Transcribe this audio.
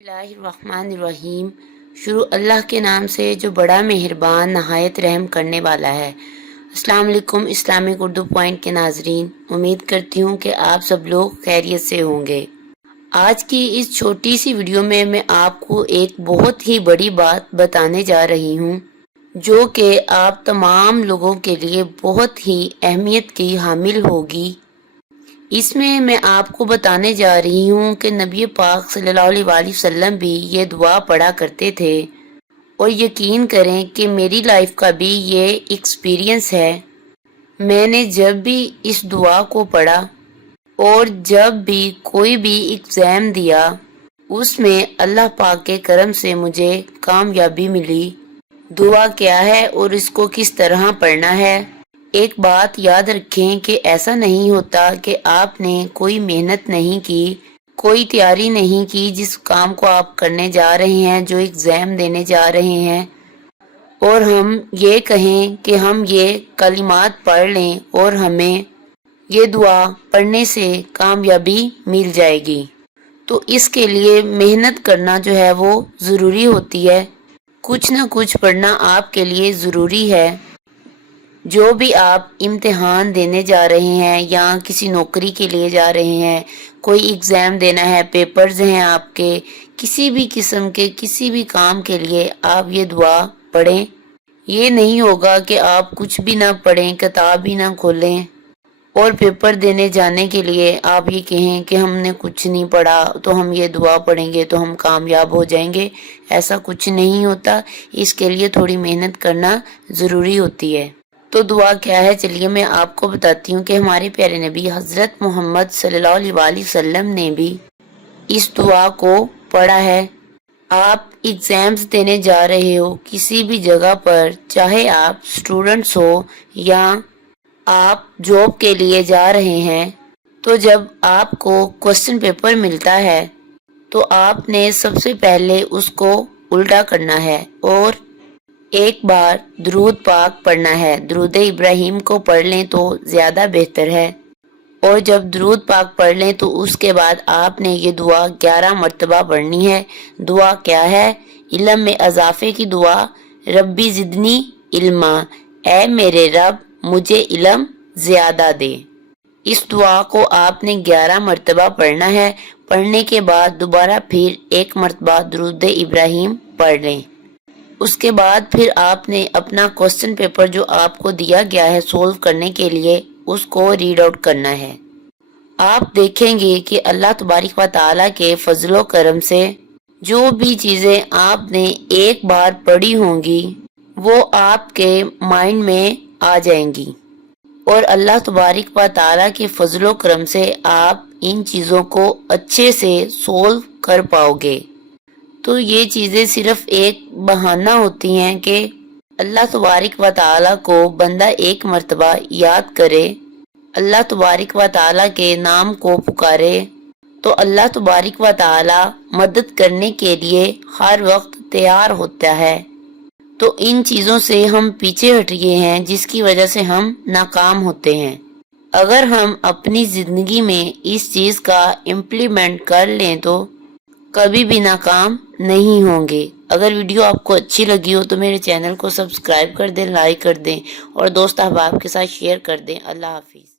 बिस्मिल्लाहिर्रहमानिर्रहीम। शुरू अल्लाह के नाम से जो बड़ा मेहरबान नहायत रहम करने वाला है। अस्सलाम वालेकुम इस्लामिक उर्दू पॉइंट के नाजरीन, उम्मीद करती हूँ कि आप सब लोग खैरियत से होंगे। आज की इस छोटी सी वीडियो में मैं आपको एक बहुत ही बड़ी बात बताने जा रही हूँ, जो कि आप तमाम लोगों के लिए बहुत ही अहमियत की हामिल होगी। इसमें मैं आपको बताने जा रही हूँ कि नबी पाक सल्लल्लाहु अलैहि वसल्लम भी ये दुआ पढ़ा करते थे, और यकीन करें कि मेरी लाइफ का भी ये एक्सपीरियंस है। मैंने जब भी इस दुआ को पढ़ा और जब भी कोई भी एग्ज़ाम दिया, उसमें अल्लाह पाक के करम से मुझे कामयाबी मिली। दुआ क्या है और इसको किस तरह पढ़ना है। एक बात याद रखें कि ऐसा नहीं होता कि आपने कोई मेहनत नहीं की, कोई तैयारी नहीं की जिस काम को आप करने जा रहे हैं, जो एग्ज़ाम देने जा रहे हैं, और हम ये कहें कि हम ये कलिमात पढ़ लें और हमें ये दुआ पढ़ने से कामयाबी मिल जाएगी। तो इसके लिए मेहनत करना जो है वो ज़रूरी होती है। कुछ ना कुछ पढ़ना आपके लिए ज़रूरी है। जो भी आप इम्तिहान देने जा रहे हैं या किसी नौकरी के लिए जा रहे हैं, कोई एग्ज़ाम देना है, पेपर्स हैं आपके, किसी भी किस्म के किसी भी काम के लिए आप ये दुआ पढ़ें। ये नहीं होगा कि आप कुछ भी ना पढ़ें, किताब भी ना खोलें और पेपर देने जाने के लिए आप ये कहें कि हमने कुछ नहीं पढ़ा तो हम ये दुआ पढ़ेंगे तो हम कामयाब हो जाएंगे। ऐसा कुछ नहीं होता। इसके लिए थोड़ी मेहनत करना ज़रूरी होती है। तो दुआ क्या है, चलिए मैं आपको बताती हूँ कि हमारे प्यारे नबी हज़रत मोहम्मद सल्लल्लाहु अलैहि वसल्लम ने भी इस दुआ को पढ़ा है। आप एग्ज़ाम्स देने जा रहे हो किसी भी जगह पर, चाहे आप स्टूडेंट्स हो या आप जॉब के लिए जा रहे हैं, तो जब आपको क्वेश्चन पेपर मिलता है तो आपने सबसे पहले उसको उल्टा करना है और एक बार दुरूद पाक पढ़ना है। दुरूद इब्राहिम को पढ़ लें तो ज़्यादा बेहतर है। और जब दुरूद पाक पढ़ लें तो उसके बाद आपने ये दुआ 11 मरतबा पढ़नी है। दुआ क्या है? इल्म में अजाफे की दुआ, रब्बी ज़िदनी इल्मा, ऐ मेरे रब मुझे इल्म ज़्यादा दे। इस दुआ को आपने 11 मरतबा पढ़ना है। पढ़ने के बाद दोबारा फिर एक मरतबा दुरूद इब्राहिम पढ़ लें। उसके बाद फिर आपने अपना क्वेश्चन पेपर जो आपको दिया गया है सोल्व करने के लिए, उसको रीड आउट करना है। आप देखेंगे कि अल्लाह तबारक व तआला के फजलो करम से जो भी चीज़ें आपने एक बार पढ़ी होंगी वो आपके माइंड में आ जाएंगी, और अल्लाह तबारक व तआला के फजलो करम से आप इन चीज़ों को अच्छे से सोल्व कर पाओगे। तो ये चीज़ें सिर्फ एक बहाना होती हैं कि अल्लाह तबारक व तआला को बंदा एक मर्तबा याद करे, अल्लाह तबारक व तआला के नाम को पुकारे, तो अल्लाह तबारक व तआला मदद करने के लिए हर वक्त तैयार होता है। तो इन चीज़ों से हम पीछे हट गए हैं, जिसकी वजह से हम नाकाम होते हैं। अगर हम अपनी ज़िंदगी में इस चीज़ का इम्प्लीमेंट कर लें तो कभी भी नाकाम नहीं होंगे। अगर वीडियो आपको अच्छी लगी हो तो मेरे चैनल को सब्सक्राइब कर दें, लाइक कर दें और दोस्त अहबाब के साथ शेयर कर दें। अल्लाह हाफिज़।